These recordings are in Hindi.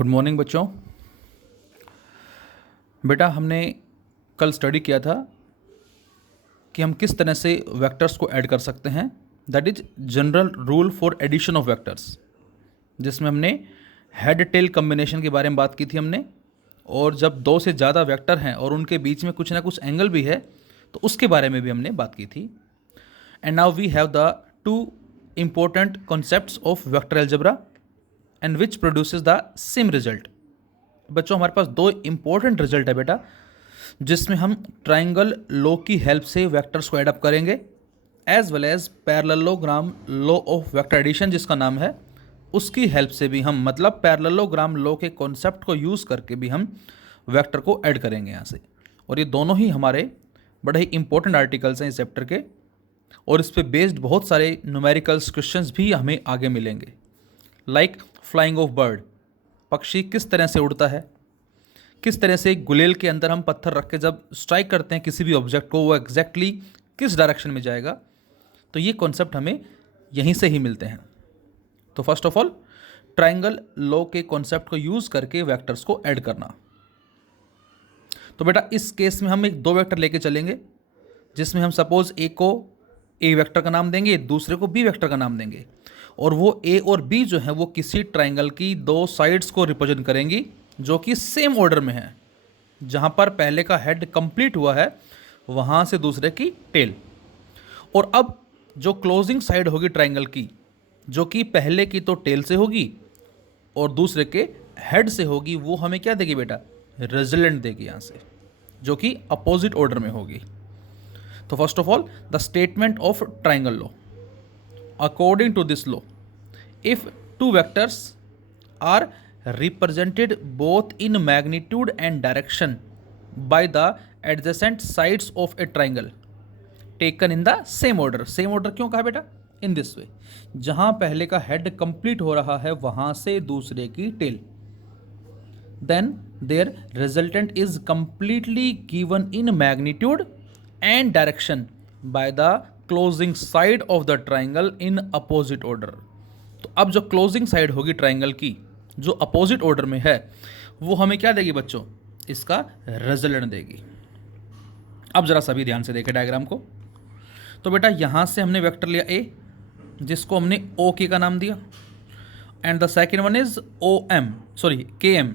गुड मॉर्निंग बच्चों। बेटा हमने कल स्टडी किया था कि हम किस तरह से वेक्टर्स को ऐड कर सकते हैं, that is general rule for addition of vectors, जिसमें हमने हेड टेल कम्बिनेशन के बारे में बात की थी हमने। और जब दो से ज़्यादा वेक्टर हैं और उनके बीच में कुछ ना कुछ एंगल भी है तो उसके बारे में भी हमने बात की थी। And now we have the two important concepts of vector algebra and which produces the same result. बच्चों हमारे पास दो इंपॉर्टेंट रिजल्ट है बेटा, जिसमें हम ट्राइंगल लॉ की हेल्प से वेक्टर्स को एडअप करेंगे, as well as parallelogram law of vector addition जिसका नाम है, उसकी हेल्प से भी हम, मतलब पैरेललोग्राम लॉ के कॉन्सेप्ट को यूज़ करके भी हम वेक्टर को ऐड करेंगे यहाँ से। और ये दोनों ही हमारे बड़े ही इंपॉर्टेंट आर्टिकल्स हैं इस चैप्टर के, और इस पे बेस्ड बहुत सारे न्यूमेरिकल्स क्वेश्चंस भी हमें आगे मिलेंगे। लाइक फ्लाइंग ऑफ बर्ड, पक्षी किस तरह से उड़ता है, किस तरह से गुलेल के अंदर हम पत्थर रख के जब स्ट्राइक करते हैं किसी भी ऑब्जेक्ट को, वो एग्जैक्टली किस डायरेक्शन में जाएगा। तो ये कॉन्सेप्ट हमें यहीं से ही मिलते हैं। तो first of all triangle law के कॉन्सेप्ट को यूज़ करके वेक्टर्स को ऐड करना। तो बेटा इस केस में हम एक दो वेक्टर लेके चलेंगे, जिसमें हम सपोज एक को ए वेक्टर का नाम देंगे, दूसरे को बी वेक्टर का नाम देंगे, और वो ए और बी जो है वो किसी ट्राइंगल की दो साइड्स को रिप्रेजेंट करेंगी जो कि सेम ऑर्डर में है। जहाँ पर पहले का हेड कंप्लीट हुआ है वहाँ से दूसरे की टेल। और अब जो क्लोजिंग साइड होगी ट्राइंगल की, जो कि पहले की तो टेल से होगी और दूसरे के हेड से होगी, वो हमें क्या देगी बेटा, रिजल्टेंट देगी यहाँ से, जो कि अपोजिट ऑर्डर में होगी। तो first of all the statement of triangle law, according to this law, if two vectors are represented both in magnitude and direction by the adjacent sides of a triangle taken in the same order, same order क्यों कहा बेटा, in this way, जहां पहले का हेड कंप्लीट हो रहा है वहां से दूसरे की tell, then their resultant is completely given in magnitude and direction by the closing side of the triangle in opposite order. तो अब जो क्लोजिंग साइड होगी ट्राइंगल की, जो अपोजिट ऑर्डर में है, वो हमें क्या देगी बच्चों, इसका रिजल्टेंट देगी। अब जरा सभी ध्यान से देखें डायग्राम को। तो बेटा यहां से हमने वेक्टर लिया ए, जिसको हमने ओ के का नाम दिया, and the second one is O M, sorry K M,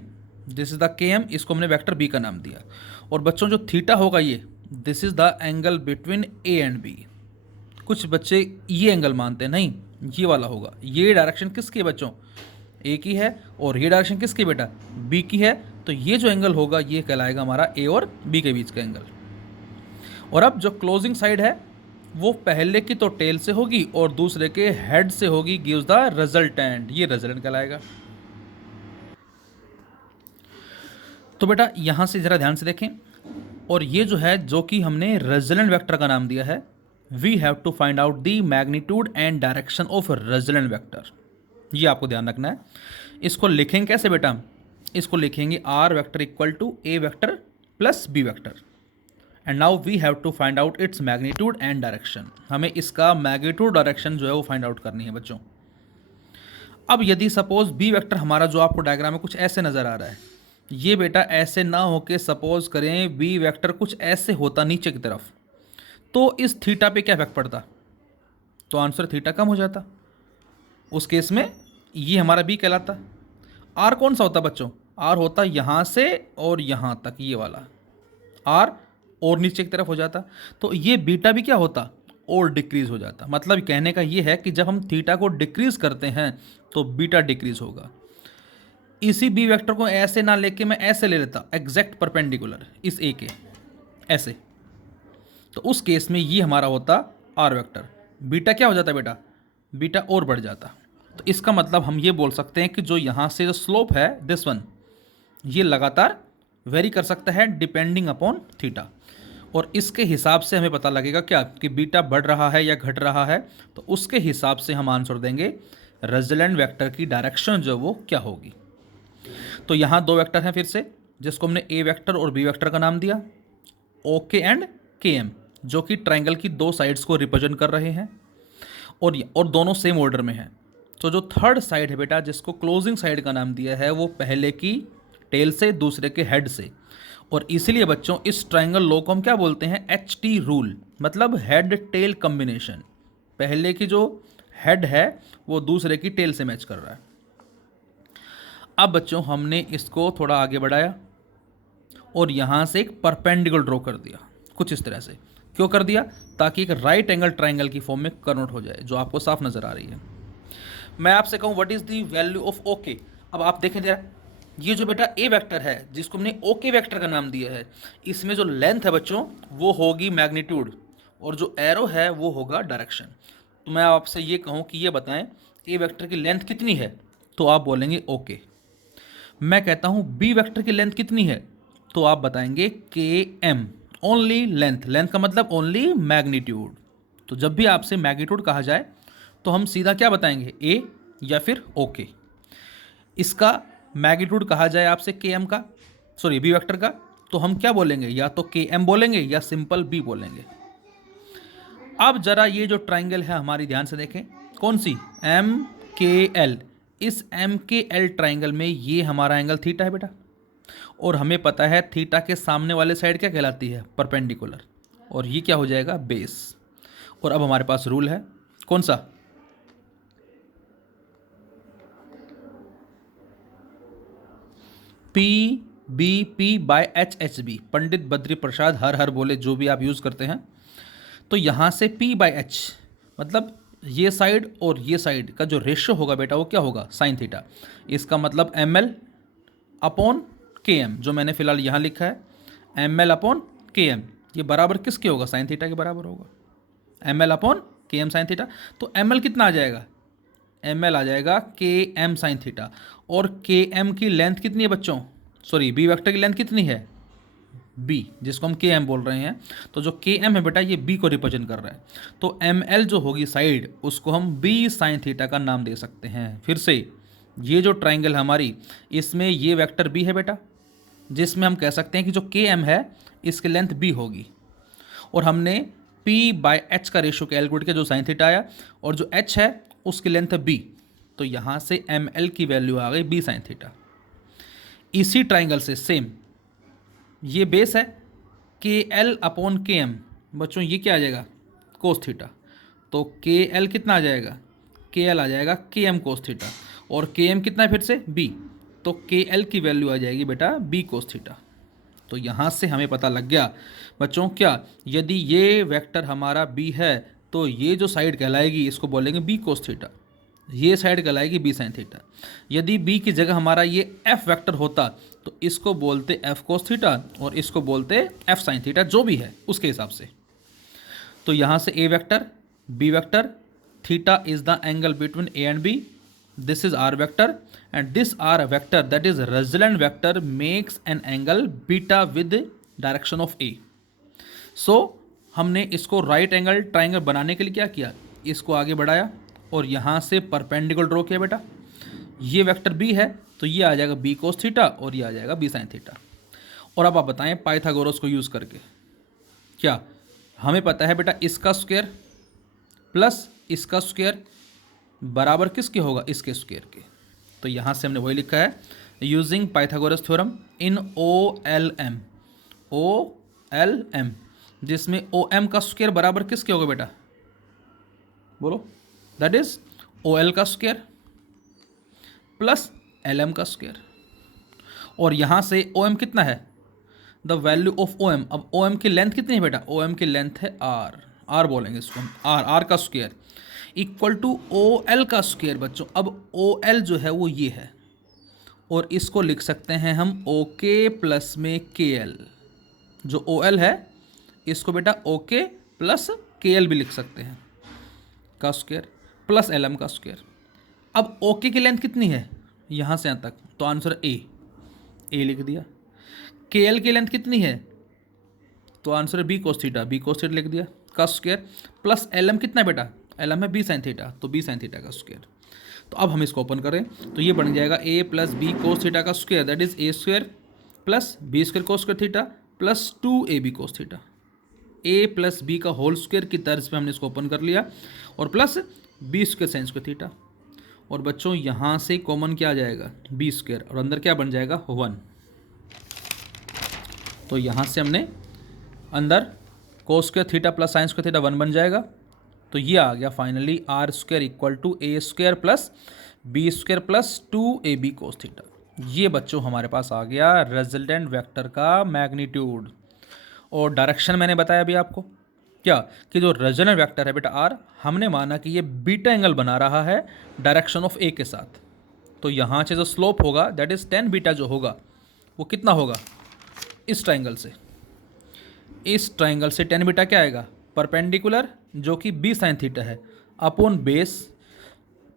this is the K M, इसको हमने वेक्टर बी का नाम दिया। और बच्चों जो थीटा होगा ये, this is the angle between A and B. कुछ बच्चे ये एंगल मानते हैं, नहीं ये वाला होगा। ये डायरेक्शन किसकी है बच्चों, ए की है, और ये डायरेक्शन किसकी बेटा, बी की है। तो ये जो एंगल होगा ये कहलाएगा हमारा ए और बी के बीच का एंगल। और अब जो क्लोजिंग साइड है वो पहले की तो टेल से होगी और दूसरे के हेड से होगी, गिव्स द रिजल्टेंट, ये रिजल्टेंट कहलाएगा। तो बेटा यहां से जरा ध्यान से देखें, और ये जो है जो कि हमने रिजल्टेंट वेक्टर का नाम दिया है, we have to find out the magnitude and direction of resultant vector। ये आपको ध्यान रखना है। इसको लिखेंगे कैसे बेटा, इसको लिखेंगे r vector equal to a vector plus b vector, and now we have to find out its magnitude and direction. हमें इसका मैग्नीट्यूड डायरेक्शन जो है वो फाइंड आउट करनी है बच्चों। अब यदि सपोज b वेक्टर हमारा जो आपको डायग्राम में कुछ ऐसे नज़र आ रहा है, ये बेटा ऐसे ना होके सपोज करें b वेक्टर कुछ ऐसे होता नीचे की तरफ, तो इस थीटा पे क्या इफेक्ट पड़ता, तो आंसर थीटा कम हो जाता। उस केस में ये हमारा बी कहलाता। आर कौन सा होता बच्चों, आर होता यहाँ से और यहाँ तक, ये वाला आर और नीचे की तरफ हो जाता। तो ये बीटा भी क्या होता, और डिक्रीज हो जाता। मतलब कहने का ये है कि जब हम थीटा को डिक्रीज करते हैं तो बीटा डिक्रीज होगा। इसी बी वेक्टर को ऐसे ना लेके मैं ऐसे ले लेता, एग्जैक्ट परपेंडिकुलर इस ए के ऐसे, तो उस केस में ये हमारा होता आर वेक्टर। बीटा क्या हो जाता बेटा, बीटा और बढ़ जाता। तो इसका मतलब हम ये बोल सकते हैं कि जो यहाँ से जो स्लोप है दिस वन, ये लगातार वेरी कर सकता है डिपेंडिंग अपॉन थीटा, और इसके हिसाब से हमें पता लगेगा क्या कि बीटा बढ़ रहा है या घट रहा है। तो उसके हिसाब से हम आंसर देंगे रिजल्टेंट वेक्टर की डायरेक्शन जो वो क्या होगी। तो यहाँ दो वेक्टर हैं फिर से, जिसको हमने ए वेक्टर और बी वेक्टर का नाम दिया, ओ के एंड के एम, जो कि ट्राइंगल की दो साइड्स को रिप्रेजेंट कर रहे हैं, और दोनों सेम ऑर्डर में हैं। तो जो थर्ड साइड है बेटा, जिसको क्लोजिंग साइड का नाम दिया है, वो पहले की टेल से, दूसरे के हेड से। और इसीलिए बच्चों इस ट्रायंगल लॉ को हम क्या बोलते हैं, एच टी रूल, मतलब हेड टेल कॉम्बिनेशन। पहले की जो हेड है वो दूसरे की टेल से मैच कर रहा है। अब बच्चों हमने इसको थोड़ा आगे बढ़ाया और यहाँ से एक परपेंडिकुलर ड्रॉ कर दिया, कुछ इस तरह से। क्यों कर दिया? ताकि एक राइट एंगल ट्रायंगल की फॉर्म में कन्वर्ट हो जाए, जो आपको साफ नज़र आ रही है। मैं आपसे कहूँ what is the value of okay. अब आप देखें जरा, ये जो बेटा ए वेक्टर है, जिसको हमने ओके वेक्टर का नाम दिया है, इसमें जो लेंथ है बच्चों वो होगी मैग्नीट्यूड, और जो एरो है वो होगा डायरेक्शन। तो मैं आपसे ये कहूँ कि ये बताएं ए वेक्टर की लेंथ कितनी है, तो आप बोलेंगे ओके। मैं कहता हूँ बी वेक्टर की लेंथ कितनी है, तो आप बताएंगे के एम। ओनली लेंथ, लेंथ का मतलब ओनली मैग्नीट्यूड। तो जब भी आपसे मैग्नीट्यूड कहा जाए तो हम सीधा क्या बताएंगे, ए या फिर ओके। इसका मैग्नीट्यूड कहा जाए आपसे के एम का, सॉरी बी वेक्टर का, तो हम क्या बोलेंगे, या तो के एम बोलेंगे या सिंपल बी बोलेंगे। अब जरा ये जो ट्राइंगल है हमारी ध्यान से देखें, कौन सी, एम के एल। इस एम के एल ट्राइंगल में ये हमारा एंगल थीटा है बेटा, और हमें पता है थीटा के सामने वाले साइड क्या कहलाती है, परपेंडिकुलर, और ये क्या हो जाएगा, बेस। और अब हमारे पास रूल है, कौन सा, P B P by H H B, Pandit Badri Prasad हर हर बोले, जो भी आप यूज़ करते हैं। तो यहाँ से P बाई एच, मतलब ये साइड और ये साइड का जो रेशियो होगा बेटा वो क्या होगा, साइन थीटा। इसका मतलब एम एल अपॉन के एम, जो मैंने फिलहाल यहाँ लिखा है, एम एल अपॉन के एम, ये बराबर किसके होगा, साइन थीटा के बराबर होगा, एम एल अपॉन के एम साइन थीटा। तो एम एल कितना आ जाएगा, एम एल आ जाएगा के एम साइन थीटा। और के एम की लेंथ कितनी है बच्चों, सॉरी बी वेक्टर की लेंथ कितनी है, बी, जिसको हम के एम बोल रहे हैं। तो जो के एम है बेटा ये बी को रिप्रेजेंट कर रहा है, तो एम एल जो होगी साइड, उसको हम बी साइन थीटा का नाम दे सकते हैं। फिर से ये जो ट्राइंगल हमारी, इसमें ये वेक्टर बी है बेटा, जिसमें हम कह सकते हैं कि जो के एम है इसकी लेंथ बी होगी, और हमने पी बाय एच का रेशियो कैलकुलेट किया, जो साइन थीटा आया, और जो एच है उसकी लेंथ है बी, तो यहाँ से एम एल की वैल्यू आ गई बी साइन थीटा। इसी ट्राइंगल से सेम ये बेस है के एल अपॉन के एम, बच्चों ये क्या आ जाएगा, कोस थीटा। तो के एल कितना आ जाएगा, के एल आ जाएगा के एम कोस थीटा, और के एम कितना है फिर से बी, तो के एल की वैल्यू आ जाएगी बेटा बी कोस थीटा। तो यहाँ से हमें पता लग गया बच्चों, क्या, यदि ये वेक्टर हमारा बी है तो ये जो साइड कहलाएगी इसको बोलेंगे बी कोस थीटा, ये साइड कहलाएगी बी साइन थीटा। यदि बी की जगह हमारा ये एफ वेक्टर होता तो इसको बोलते एफ कोस थीटा और इसको बोलते एफ साइन थीटा, जो भी है उसके हिसाब से। तो यहाँ से A vector, B vector, theta is the angle between A and B, this is R vector, and this R vector that is resultant vector makes an angle beta with direction of A. So हमने इसको राइट एंगल ट्राइंगल बनाने के लिए क्या किया, इसको आगे बढ़ाया और यहाँ से परपेंडिकुलर ड्रॉ किया बेटा। ये वेक्टर बी है तो ये आ जाएगा बी कोस थीटा और ये आ जाएगा बी साइन थीटा। और अब आप बताएं पाइथागोरस को यूज़ करके, क्या हमें पता है बेटा, इसका स्क्वायर प्लस इसका स्क्वायर बराबर किसके होगा, इसके स्क्वायर के। तो यहाँ से हमने वही लिखा है, using Pythagoras theorem in O L M, जिसमें ओ एम का स्क्वायर बराबर किसके होगा बेटा, बोलो, दैट इज ओ एल का स्क्वायर प्लस एल एम का स्क्वायर। और यहाँ से ओ एम कितना है, the value of O M. अब ओ एम की लेंथ कितनी है बेटा, ओ एम की लेंथ है आर, आर बोलेंगे इसको हम, आर का square equal to O L का स्क्वायर। बच्चों अब ओ एल जो है वो ये है, और इसको लिख सकते हैं हम ओ के प्लस में के एल। जो ओ एल है इसको बेटा ओ के प्लस के एल भी लिख सकते हैं, का स्क्वायर प्लस एल एम का स्क्वायर। अब ओके की लेंथ कितनी है यहाँ से यहाँ तक, तो आंसर ए लिख दिया। के एल की लेंथ कितनी है, तो आंसर बी कोस थीटा लिख दिया, का स्क्वायर प्लस एल एम कितना है बेटा, एल एम है बी साइन थीटा, तो बी साइन थीटा का स्क्वायर। तो अब हम इसको ओपन करें तो ये बन जाएगा A plus B cos theta का square, that is A square plus B square cos square theta plus 2ab cos theta. A plus B का होल स्क्वायर की तर्ज पे हमने इसको ओपन कर लिया, और plus B square sine square theta. और बच्चों यहाँ से कॉमन क्या आ जाएगा, बी स्क्वायर, और अंदर क्या बन जाएगा 1। तो यहाँ से हमने अंदर cos square theta plus sine square theta 1 बन जाएगा। तो ये आ गया finally R square equal to A square plus B square plus 2ab cos theta. ये बच्चों हमारे पास आ गया रेजल्टेंट वेक्टर का मैग्नीट्यूड। और डायरेक्शन मैंने बताया अभी आपको क्या, कि जो रेजल्टेंट वेक्टर है बेटा आर, हमने माना कि ये बीटा एंगल बना रहा है डायरेक्शन ऑफ ए के साथ। तो यहाँ से जो स्लोप होगा दैट इज tan बीटा जो होगा वो कितना होगा, इस ट्राइंगल से, इस ट्राइंगल से tan बीटा क्या आएगा, परपेंडिकुलर जो कि बी साइन थीटा है अपॉन बेस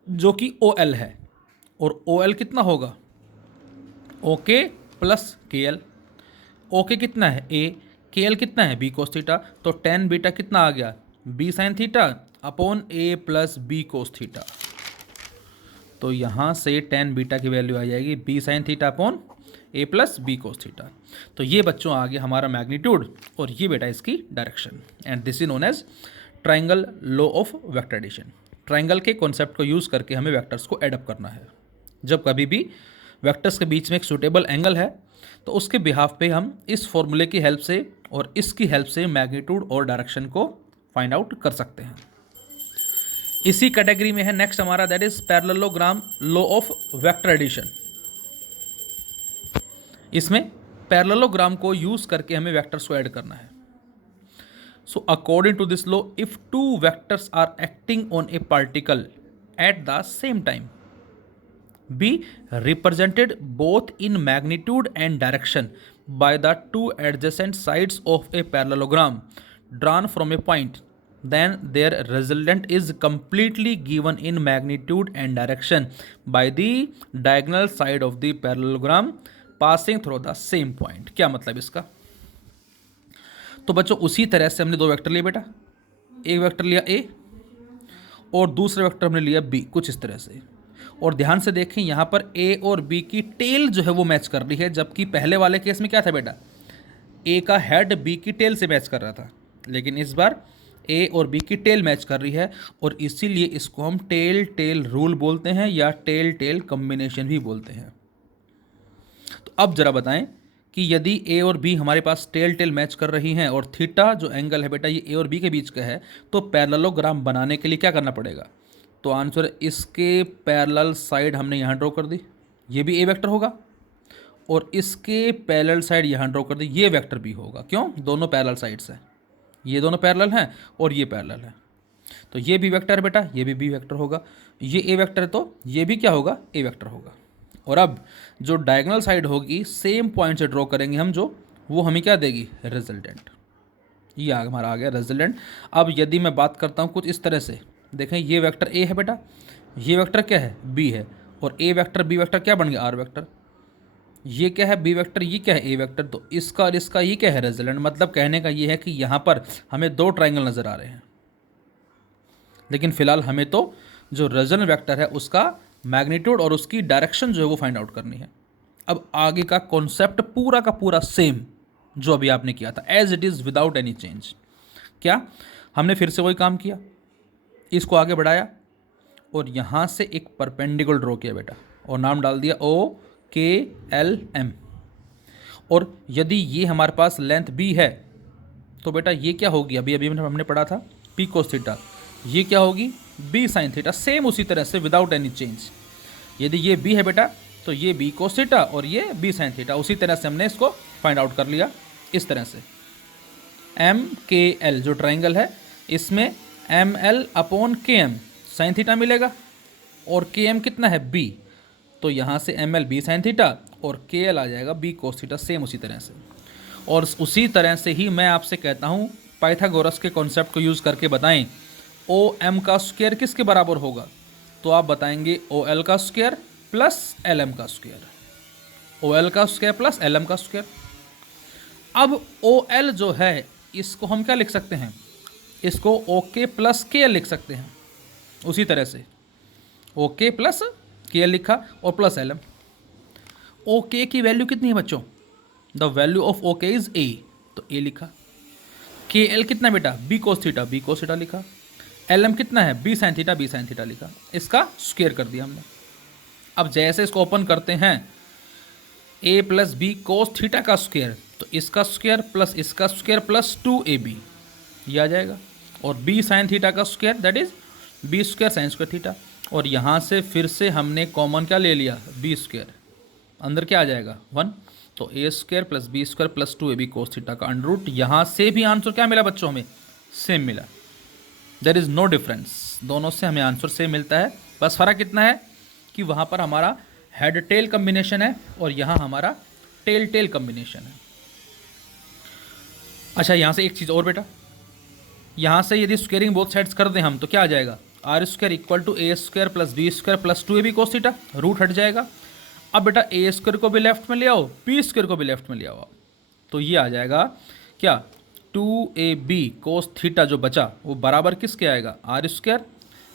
जो कि OL है, और OL कितना होगा ओके प्लस KL। ओके कितना है A, KL कितना है B कोस थीटा। तो tan बीटा कितना आ गया, B sine theta upon A plus B cos theta. तो यहाँ से tan बीटा की वैल्यू आ जाएगी B sine theta upon A plus B cos theta. तो ये बच्चों आ गया हमारा मैग्नीट्यूड, और ये बेटा इसकी direction. And this is known as triangle law of vector addition. Triangle के कॉन्सेप्ट को यूज़ करके हमें वेक्टर्स को एडअप करना है। जब कभी भी वेक्टर्स के बीच में एक सूटेबल एंगल है तो उसके बिहाफ पे हम इस फॉर्मूले की हेल्प से और इसकी हेल्प से मैग्नीट्यूड और डायरेक्शन को फाइंड आउट कर सकते हैं। इसी कैटेगरी में है नेक्स्ट हमारा that is parallelogram law of vector addition. इसमें पैरेललोग्राम को यूज करके हमें वेक्टर्स को ऐड करना है। So according to this law, if two vectors are acting on a particle at the same time, be represented both in magnitude and direction by the two adjacent sides of a parallelogram drawn from a point, then their resultant is completely given in magnitude and direction by the diagonal side of the parallelogram passing through the same point। क्या मतलब इसका, तो बच्चों उसी तरह से हमने दो वेक्टर लिए बेटा, एक वेक्टर लिया A और दूसरा वेक्टर हमने लिया B, कुछ इस तरह से। और ध्यान से देखें यहाँ पर A और B की टेल जो है वो मैच कर रही है, जबकि पहले वाले केस में क्या था बेटा, A का हेड B की टेल से मैच कर रहा था, लेकिन इस बार A और B की टेल मैच कर रही है, और इसीलिए इसको हम टेल टेल रूल बोलते हैं या टेल टेल कॉम्बिनेशन भी बोलते हैं। तो अब जरा बताएं कि यदि A और B हमारे पास टेल टेल मैच कर रही हैं और थीटा जो एंगल है बेटा ये A और B के बीच का है, तो पैरेललोग्राम बनाने के लिए क्या करना पड़ेगा, तो आंसर इसके पैरेलल साइड हमने यहाँ ड्रॉ कर दी, ये भी ए वेक्टर होगा, और इसके पैरेलल साइड यहाँ ड्रॉ कर दी, ये वेक्टर भी होगा। क्यों, दोनों पैरेलल साइड्स हैं, ये दोनों पैरेलल हैं और ये पैरेलल है, तो ये भी वेक्टर है बेटा, ये भी बी वेक्टर होगा, ये ए वेक्टर है तो ये भी क्या होगा, ए वेक्टर होगा। और अब जो डायगोनल साइड होगी सेम पॉइंट से ड्रॉ करेंगे हम, जो वो हमें क्या देगी, रिजल्टेंट। ये हमारा आ गया रिजल्टेंट। अब यदि मैं बात करता हूँ कुछ इस तरह से, देखें ये वेक्टर ए है बेटा, ये वेक्टर क्या है, बी है, और ए वेक्टर बी वेक्टर क्या बन गया, आर वेक्टर। ये क्या है, बी वेक्टर, ये क्या है, ए वेक्टर। तो इसका और इसका ये क्या है, रिजल्टेंट। मतलब कहने का ये है कि यहाँ पर हमें दो ट्राइंगल नज़र आ रहे हैं, लेकिन फिलहाल हमें तो जो रिजल्टेंट वेक्टर है उसका मैग्नीट्यूड और उसकी डायरेक्शन जो है वो फाइंड आउट करनी है। अब आगे का कॉन्सेप्ट पूरा का पूरा सेम जो अभी आपने किया था, as it is without any change. क्या हमने फिर से वही काम किया, इसको आगे बढ़ाया और यहाँ से एक परपेंडिकुलर ड्रॉ किया बेटा, और नाम डाल दिया OKLM। और यदि ये हमारे पास लेंथ B है तो बेटा ये क्या होगी, अभी अभी हमने पढ़ा था P cos थीटा, ये क्या होगी, B sin थीटा। सेम उसी तरह से विदाउट एनी चेंज, यदि ये B है बेटा तो ये B cos थीटा और ये B sin थीटा। उसी तरह से हमने इसको फाइंड आउट कर लिया इस तरह से। MKL जो ट्राइंगल है इसमें ML upon KM sine theta मिलेगा, और KM कितना है, B, तो यहाँ से ML B साइन थीटा और KL आ जाएगा B cos थीटा, सेम उसी तरह से। और उसी तरह से ही मैं आपसे कहता हूँ पाइथागोरस के कॉन्सेप्ट को यूज़ करके बताएं OM का स्क्वायर किसके बराबर होगा, तो आप बताएंगे OL का स्क्वायर प्लस LM का स्क्वायर, OL का स्क्वायर प्लस LM का स्क्वायर। अब OL जो है इसको हम क्या लिख सकते हैं, इसको OK प्लस KL लिख सकते हैं। उसी तरह से OK प्लस KL लिखा और प्लस LM। OK की वैल्यू कितनी है बच्चों, the value of OK is A, तो A लिखा। KL कितना बेटा, B cos theta, B cos theta लिखा। LM कितना है, बी साइन थीटा लिखा, इसका स्क्वायर कर दिया हमने। अब जैसे इसको ओपन करते हैं, a plus B cos theta का स्क्वायर, तो इसका स्क्वायर प्लस इसका स्क्वायर प्लस 2ab ये आ जाएगा, और b साइन थीटा का square that is B square sine square theta, और यहाँ से फिर से हमने कॉमन क्या ले लिया, बी स्क्वायर, अंदर क्या आ जाएगा 1, तो a square plus B square plus 2ab cos theta का अंडर रूट। यहाँ से भी आंसर क्या मिला बच्चों, हमें सेम मिला, देयर इज़ नो डिफरेंस, दोनों से हमें आंसर सेम मिलता है। बस फ़र्क कितना है कि वहाँ पर हमारा हेड टेल कम्बिनेशन है और यहाँ हमारा टेल टेल कम्बिनेशन है। अच्छा, यहाँ से एक चीज़ और बेटा, यहाँ से यदि स्क्वेयरिंग बोथ साइड्स कर दें हम, तो क्या आ जाएगा, R square equal to A square plus B square plus 2ab cos theta, root हट जाएगा। अब बेटा ए स्क्वायर को भी लेफ्ट में ले आओ, बी स्क्वायर को भी लेफ्ट में ले आओ, तो ये आ जाएगा क्या, 2ab कोस थीटा जो बचा वो बराबर किसके आएगा, आर स्क्वायर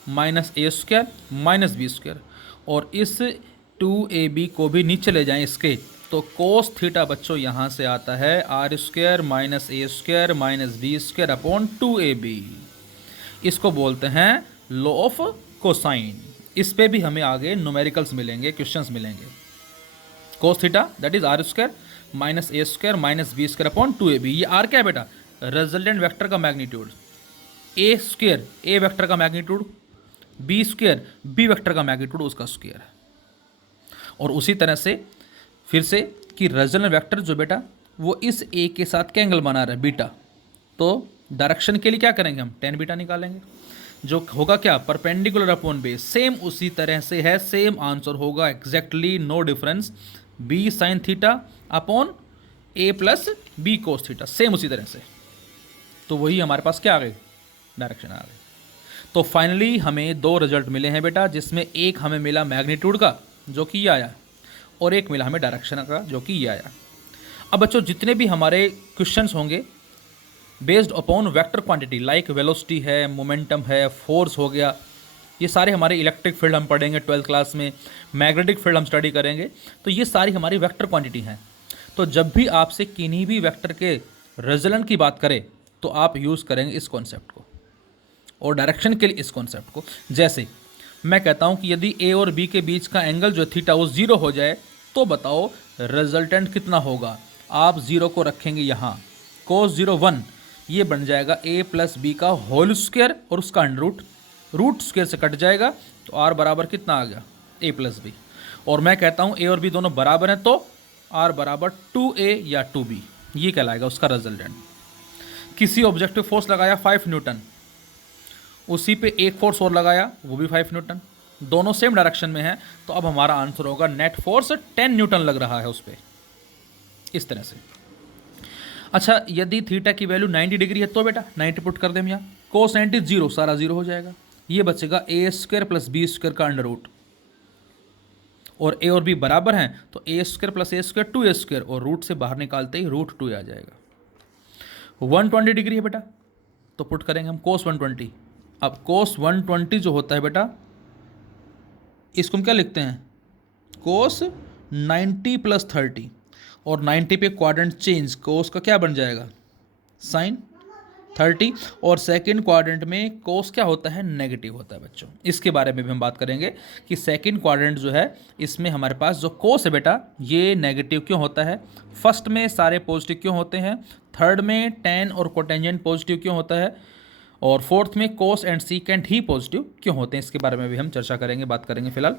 माइनस ए स्क्वायर माइनस बी स्क्वायर, और इस 2ab को भी नीचे ले जाएं इसके, तो कोस थीटा बच्चों यहाँ से आता है आर स्क्वायर माइनस ए square minus B square upon 2ab। इसको बोलते हैं लॉ ऑफ कोसाइन। इस पे भी हमें आगे न्यूमेरिकल्स मिलेंगे, क्वेश्चंस मिलेंगे। Cos theta that is R square minus A square minus B square upon 2ab। ये आर क्या है बेटा, रिजल्टेंट वेक्टर का magnitude, A square A vector का magnitude, B square B vector का मैग्नीट्यूड उसका स्क्वायर है। और उसी तरह से फिर से कि रिजल्टेंट वेक्टर जो बेटा वो इस ए के साथ क्या एंगल बना रहा है, बीटा, तो डायरेक्शन के लिए क्या करेंगे हम, tan बीटा निकालेंगे, जो होगा क्या, परपेंडिकुलर अपॉन बेस, सेम उसी तरह से है, सेम आंसर होगा exactly, no difference, b sine theta upon a plus B cos theta, same उसी तरह से। तो वही हमारे पास क्या आ गई, डायरेक्शन आ गई। तो फाइनली हमें दो रिजल्ट मिले हैं बेटा, जिसमें एक हमें मिला मैग्नीट्यूड का जो कि ये आया, और एक मिला हमें डायरेक्शन का जो कि ये आया। अब बच्चों जितने भी हमारे क्वेश्चंस होंगे based upon vector quantity, like velocity है, मोमेंटम है, फोर्स हो गया, ये सारे हमारे इलेक्ट्रिक फील्ड हम पढ़ेंगे 12th क्लास में, मैग्नेटिक फील्ड हम स्टडी करेंगे, तो ये सारी हमारी वेक्टर क्वांटिटी हैं। तो जब भी आपसे किन्हीं भी वेक्टर के रिजल्टेंट की बात करें तो आप यूज़ करेंगे इस कॉन्सेप्ट को, और डायरेक्शन के लिए इस कॉन्सेप्ट को। जैसे मैं कहता हूँ कि यदि ए और बी के बीच का एंगल जो थीटा वो 0 हो जाए, तो बताओ रिजल्टेंट कितना होगा। आप 0 को रखेंगे यहाँ, cos 0 1, ये बन जाएगा a प्लस बी का होल स्क्वायर और उसका अंडर रूट स्क्वायर से कट जाएगा, तो r बराबर कितना आ गया, a प्लस बी। और मैं कहता हूँ a और b दोनों बराबर हैं, तो r बराबर 2a या 2b, ये कहलाएगा उसका रिजल्टेंट। किसी ऑब्जेक्टिव फोर्स लगाया 5 न्यूटन, उसी पे एक फोर्स और लगाया वो भी 5 न्यूटन, दोनों सेम डायरेक्शन में है, तो अब हमारा आंसर होगा नेट फोर्स 10 न्यूटन लग रहा है उस पर, इस तरह से। अच्छा, यदि थीटा की वैल्यू 90 डिग्री है तो बेटा 90 पुट कर दें हम यहाँ, कोस 90 0, सारा 0 हो जाएगा, ये बचेगा ए स्क्वायर प्लस बी स्क्वायर का अंडर रूट, और ए और बी बराबर हैं, तो a square plus a square 2a square, और रूट से बाहर निकालते ही रूट 2 आ जाएगा। 120 डिग्री है बेटा, तो पुट करेंगे हम कोस 120। अब कोस 120 जो होता है बेटा, इसको हम क्या लिखते हैं, कोस 90 प्लस 30, और 90 पे क्वाड्रेंट चेंज, कोस का क्या बन जाएगा, साइन 30, और सेकंड क्वाड्रेंट में कोस क्या होता है, नेगेटिव होता है बच्चों। इसके बारे में भी हम बात करेंगे कि सेकंड क्वाड्रेंट जो है इसमें हमारे पास जो कोस है बेटा ये नेगेटिव क्यों होता है, फर्स्ट में सारे पॉजिटिव क्यों होते हैं, थर्ड में टेन और कोटेंजेंट पॉजिटिव क्यों होता है, और फोर्थ में कोस एंड सीकेंट ही पॉजिटिव क्यों होते हैं। इसके बारे में भी हम चर्चा करेंगे, बात करेंगे फिलहाल।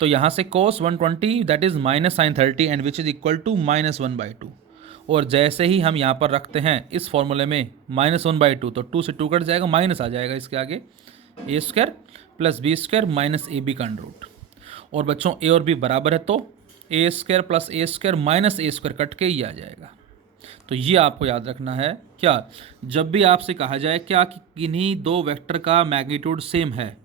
तो यहाँ से cos 120 that is minus sine 30 and which is equal to -1/2, और जैसे ही हम यहाँ पर रखते हैं इस फॉर्मूले में -1/2, तो 2 से 2 कट जाएगा, माइनस आ जाएगा इसके आगे, a square plus B square minus a b का अंडर रूट। और बच्चों ए और बी बराबर है, तो a square plus a square minus A square cut के ही आ जाएगा। तो ये आपको याद रखना है, क्या जब भी आपसे कहा जाए क्या कि किन्हीं दो वेक्टर का मैग्नीट्यूड सेम है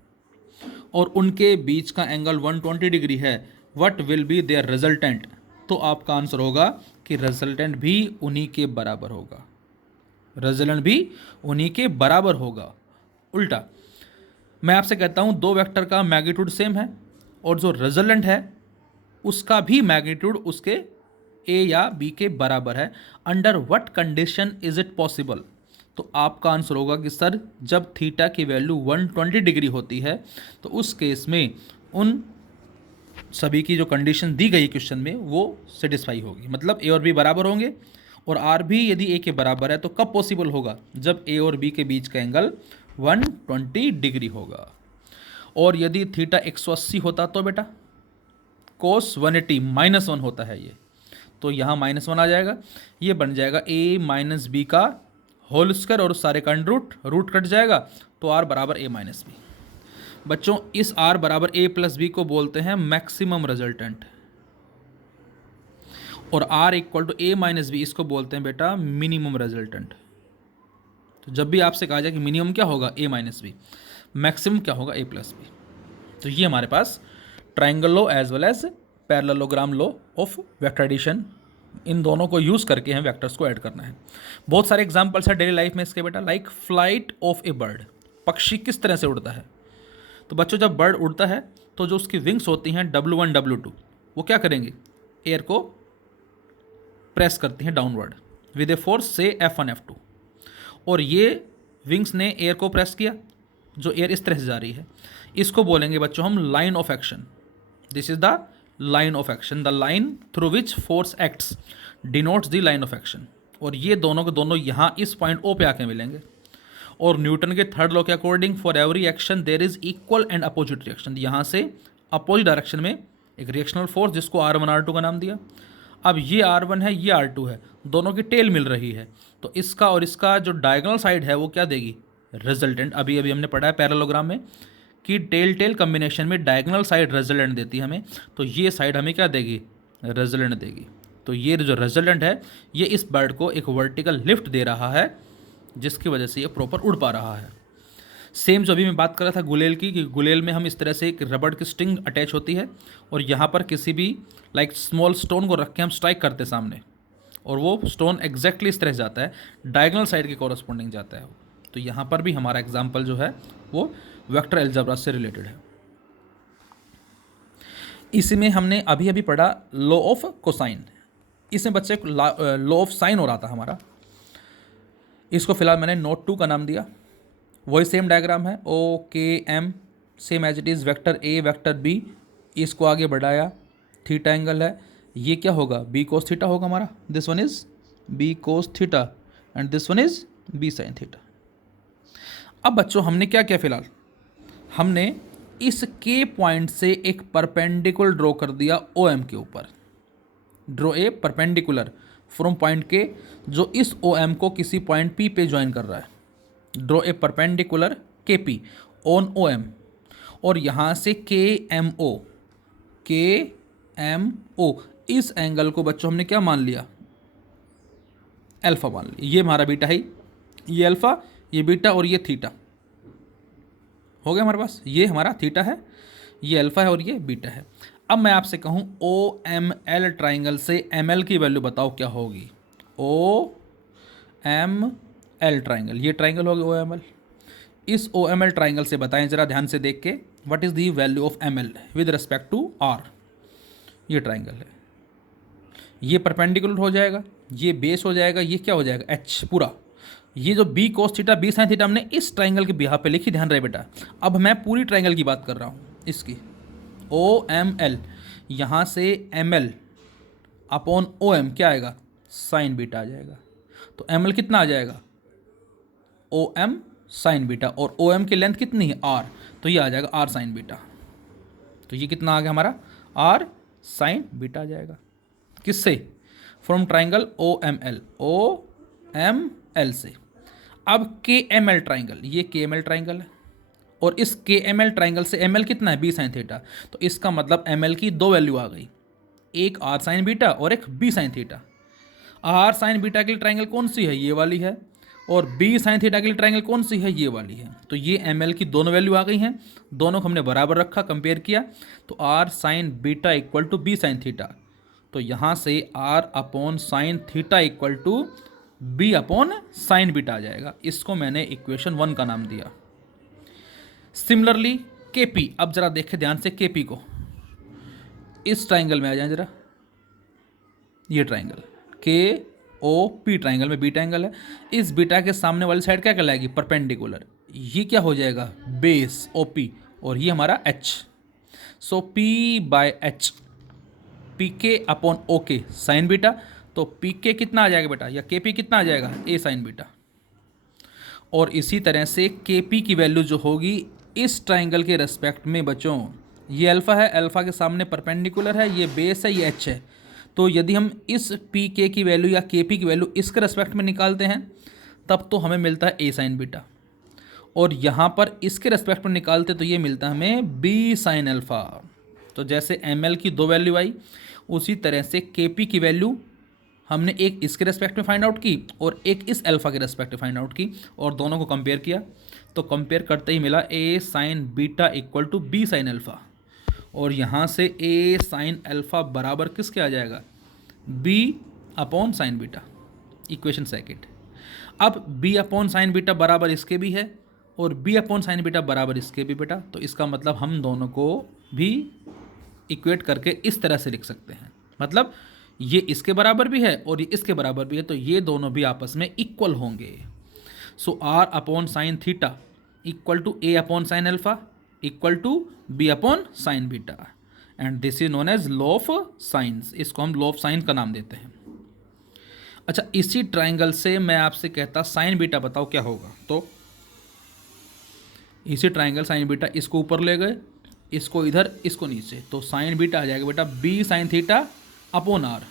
और उनके बीच का एंगल 120 डिग्री है, what will be their resultant, तो आपका आंसर होगा कि रिजल्टेंट भी उन्हीं के बराबर होगा, रिजल्टेंट भी उन्हीं के बराबर होगा। उल्टा मैं आपसे कहता हूँ दो वेक्टर का मैग्नीट्यूड सेम है और जो रिजल्टेंट है उसका भी मैग्नीट्यूड उसके ए या बी के बराबर है, under what condition is it possible, तो आपका आंसर होगा कि सर जब थीटा की वैल्यू 120 डिग्री होती है तो उस केस में उन सभी की जो कंडीशन दी गई क्वेश्चन में वो सेटिस्फाई होगी, मतलब ए और बी बराबर होंगे और आर भी यदि ए के बराबर है तो कब पॉसिबल होगा, जब ए और बी के बीच का एंगल 120 डिग्री होगा। और यदि थीटा 180 होता तो बेटा कोस 180 -1 होता है ये, तो यहाँ -1 आ जाएगा, ये बन जाएगा a माइनस बी का होल स्क्वायर और सारे का रूट कट जाएगा तो r बराबर a माइनस बी। बच्चों इस r बराबर a प्लस बी को बोलते हैं मैक्सिमम रिजल्टेंट और r equal to a minus B इसको बोलते हैं बेटा मिनिमम रिजल्टेंट। तो जब भी आपसे कहा जाए कि मिनिमम क्या होगा a माइनस बी, मैक्सिमम क्या होगा a प्लस बी। तो ये हमारे पास triangle law as well as parallelogram law of vector addition, इन दोनों को यूज़ करके हमें वेक्टर्स को ऐड करना है। बहुत सारे एग्जांपल्स है डेली लाइफ में इसके बेटा, like flight of A bird, पक्षी किस तरह से उड़ता है। तो बच्चों जब बर्ड उड़ता है तो जो उसकी विंग्स होती हैं W1 W2 वो क्या करेंगे, एयर को प्रेस करती हैं डाउनवर्ड विद ए फोर्स से F1 F2, और ये विंग्स ने एयर को प्रेस किया, जो एयर इस तरह से जा रही है, इसको बोलेंगे बच्चों हम line of action. This is the line of action, the line through which force acts denotes the line of action. और ये दोनों के दोनों यहाँ इस पॉइंट O पे आके मिलेंगे। और न्यूटन के थर्ड लॉ के according for every action there is equal and opposite reaction, यहाँ से अपोजिट डायरेक्शन में एक रिएक्शनल फोर्स जिसको R1 R2 का नाम दिया। अब ये R1 है ये R2 है, दोनों की टेल मिल रही है, तो इसका और इसका जो डायगोनल साइड है वो क्या देगी, रिजल्टेंट। अभी अभी हमने पढ़ा है पैरेललोग्राम में कि टेल टेल कम्बिनेशन में डायगोनल साइड रिजल्टेंट देती है हमें, तो ये साइड हमें क्या देगी, रिजल्टेंट देगी। तो ये जो रिजल्टेंट है ये इस बर्ड को एक वर्टिकल लिफ्ट दे रहा है जिसकी वजह से ये प्रॉपर उड़ पा रहा है। सेम जो अभी मैं बात कर रहा था गुलेल की, कि गुलेल में हम इस तरह से एक रबड़ की स्ट्रिंग अटैच होती है और यहाँ पर किसी भी लाइक स्मॉल स्टोन को रख के हम स्ट्राइक करते सामने, और वो स्टोन एग्जैक्टली इस तरह से जाता है, डायगोनल साइड के कॉरस्पॉन्डिंग जाता है। तो यहाँ पर भी हमारा एग्जाम्पल जो है वो वेक्टर अलजेब्रा से रिलेटेड है। इसमें हमने अभी अभी पढ़ा लॉ ऑफ कोसाइन, इसमें बच्चे लॉ ऑफ साइन हो रहा था हमारा, इसको फिलहाल मैंने नोट 2 का नाम दिया। वही सेम डायग्राम है, O K M same as it is, vector A vector B, इसको आगे बढ़ाया, थीटा एंगल है, ये क्या होगा बी कोस थीटा होगा हमारा, this one is B cos theta and this one is B sine theta. अब बच्चों हमने क्या किया, फिलहाल हमने इस के पॉइंट से एक परपेंडिकुलर ड्रॉ कर दिया ओ एम के ऊपर, draw a perpendicular from point के जो इस ओ एम को किसी पॉइंट पी पे ज्वाइन कर रहा है, ड्रॉ ए परपेंडिकुलर के पी ऑन ओ एम, और यहाँ से के एम ओ इस एंगल को बच्चों हमने क्या मान लिया, अल्फा मान लिया। ये हमारा बीटा है, ये अल्फा ये बीटा और ये थीटा हो गया हमारे पास, ये हमारा थीटा है, ये अल्फा है और ये बीटा है। अब मैं आपसे कहूँ ओ एम एल ट्राइंगल से एम एल की वैल्यू बताओ क्या होगी, ओ एम एल ट्राइंगल, ये ट्राइंगल होगी ओ एम एल, इस ओ एम एल ट्राइंगल से बताएं जरा ध्यान से देख के, what is the value of M L with respect to R. ये ट्राइंगल है, ये परपेंडिकुलर हो जाएगा, ये बेस हो जाएगा, ये क्या हो जाएगा एच पूरा। ये जो B cos theta B sine theta हमने इस ट्राइंगल के बिहाफ पे लिखी, ध्यान रहे बेटा। अब मैं पूरी ट्राइंगल की बात कर रहा हूँ इसकी, ओ एम एल, यहाँ से M L upon O M क्या आएगा, साइन बीटा आ जाएगा। तो एम एल कितना आ जाएगा, ओ एम साइन बीटा, और ओ एम की लेंथ कितनी है आर, तो ये आ जाएगा आर साइन बीटा। तो ये कितना आ गया हमारा, आर साइन बीटा आ जाएगा, किससे, from triangle O M L से। अब के एम एल ट्राइंगल, ये के एम एल ट्राइंगल है और इस के एम एल ट्राइंगल से एम एल कितना है, बी साइन थीटा। तो इसका मतलब एम एल की दो वैल्यू आ गई, एक आर साइन बीटा और एक B sine theta. R sine beta के लिए ट्राइंगल कौन सी है, ये वाली है, और बी साइन थीटा के लिए ट्राइंगल कौन सी है, ये वाली है। तो ये एम एल की दोनों वैल्यू आ गई हैं, दोनों को हमने बराबर रखा, कंपेयर किया, तो r sine beta equal to b sine theta. तो यहाँ से r upon sine theta equal to b upon sine beta आ जाएगा। इसको मैंने इक्वेशन 1 का नाम दिया। सिमिलरली के पी, अब जरा देखें ध्यान से के पी को, इस ट्राइंगल में आ जाए जरा, ये ट्राइंगल के ओ पी ट्राइंगल में बीटा एंगल है, इस बीटा के सामने वाली साइड क्या कहलाएगी, परपेंडिकुलर, ये क्या हो जाएगा, बेस ओ पी, और ये हमारा H. So P by H, P के अपॉन ओ के साइन बीटा, तो पी के कितना आ जाएगा बेटा, या के पी कितना आ जाएगा, ए साइन बीटा। और इसी तरह से के पी की वैल्यू जो होगी इस ट्राइंगल के रेस्पेक्ट में बच्चों, ये अल्फ़ा है, अल्फ़ा के सामने परपेंडिकुलर है, ये बेस है, ये एच है, तो यदि हम इस पी के की वैल्यू या के पी की वैल्यू इसके रेस्पेक्ट में निकालते हैं तब तो हमें मिलता है ए साइन बीटा, और यहाँ पर इसके रेस्पेक्ट में निकालते तो ये मिलता है हमें बी साइन अल्फ़ा। तो जैसे एम एल की 2 वैल्यू आई, उसी तरह से के पी की वैल्यू हमने एक इसके रेस्पेक्ट में फाइंड आउट की और एक इस अल्फ़ा के रेस्पेक्ट में फाइंड आउट की, और दोनों को कंपेयर किया, तो कंपेयर करते ही मिला a sine beta equal to b sine alpha, और यहाँ से ए साइन अल्फ़ा बराबर किसके आ जाएगा, B upon sine beta, equation second. अब बी अपॉन साइन बीटा बराबर इसके भी है और बी अपॉन साइन बीटा बराबर इसके भी बेटा, तो इसका मतलब हम दोनों को भी इक्वेट करके इस तरह से लिख सकते हैं, मतलब ये इसके बराबर भी है और ये इसके बराबर भी है, तो ये दोनों भी आपस में इक्वल होंगे। So r upon sine theta equal to a upon sine alpha equal to b upon sine beta, and this is known as law of sines, इसको हम लॉ ऑफ साइन का नाम देते हैं। अच्छा, इसी ट्राइंगल से मैं आपसे कहता साइन बीटा बताओ क्या होगा, तो इसी ट्राइंगल साइन बीटा, इसको ऊपर ले गए, इसको इधर, इसको नीचे, तो साइन बीटा आ जाएगा बेटा b sine theta upon r,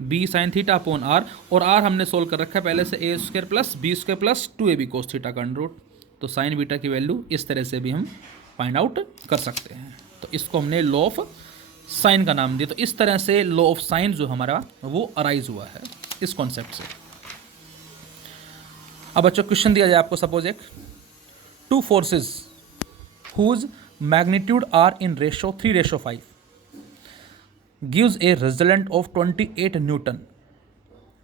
b sine theta upon r, और आर हमने सोल्व कर रखा है पहले से, a square plus B square plus 2ab cos theta का अंडर रूट, तो साइन बीटा की वैल्यू इस तरह से भी हम फाइंड आउट कर सकते हैं, तो इसको हमने लॉ ऑफ साइन का नाम दिया। तो इस तरह से लॉ ऑफ साइन जो हमारा वो अराइज हुआ है इस कॉन्सेप्ट से। अब बच्चों क्वेश्चन दिया जाए आपको, सपोज एक two forces whose magnitude are in ratio 3:5 gives a resultant of 28 Newton.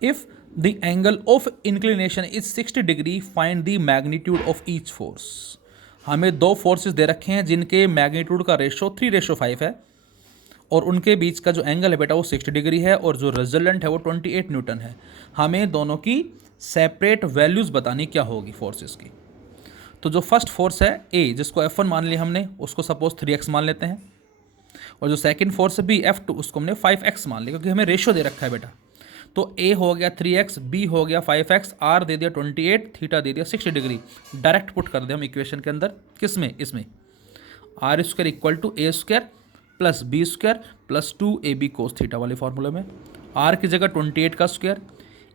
If the angle of inclination is 60 degree, find the magnitude of each force. हमें दो फोर्सेस दे रखे हैं जिनके मैग्नीट्यूड का रेशो 3:5 है और उनके बीच का जो एंगल है बेटा वो 60 डिग्री है और जो रिजल्टेंट है वो 28 न्यूटन है। हमें दोनों की सेपरेट वैल्यूज़ बतानी क्या होगी फोर्सेस की। तो जो फर्स्ट फोर्स है ए, जिसको F1 मान लिया हमने, उसको सपोज 3x मान लेते हैं, और जो सेकंड फोर्स है बी F2, उसको हमने 5x मान लिया क्योंकि हमें रेशो दे रखा है बेटा। तो A हो गया 3x, B हो गया 5x, R दे दिया 28, थीटा दे दिया 60 डिग्री। डायरेक्ट पुट कर दे हम इक्वेशन के अंदर, किसमें, इसमें R square equal to A square plus B square plus 2ab cos theta वाले फॉर्मूले में। R की जगह 28 का स्क्वायर,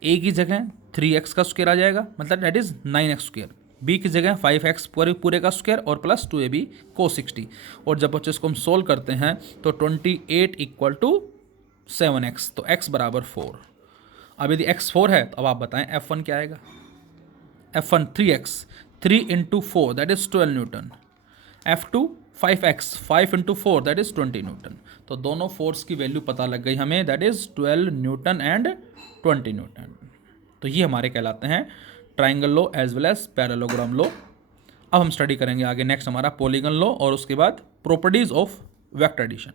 A की जगह 3x का स्क्वायर आ जाएगा, मतलब that is 9x square, B की जगह 5x पूरे का स्क्वायर और प्लस 2ab को 60। और जब बच्चे इसको हम सोल्व करते हैं तो 28 इक्वल टू 7x, तो x बराबर 4। अब यदि x 4 है तो अब आप बताएं F1 क्या आएगा। F1 3x, 3 into 4 that is 12 newton. F2 5x, 5 into 4 that is 20 newton. तो दोनों फोर्स की वैल्यू पता लग गई हमें, that is 12 newton and 20 newton. तो ये हमारे कहलाते हैं triangle law as well as parallelogram law. अब हम स्टडी करेंगे आगे नेक्स्ट हमारा पॉलीगन लॉ और उसके बाद प्रॉपर्टीज ऑफ वेक्टर एडिशन।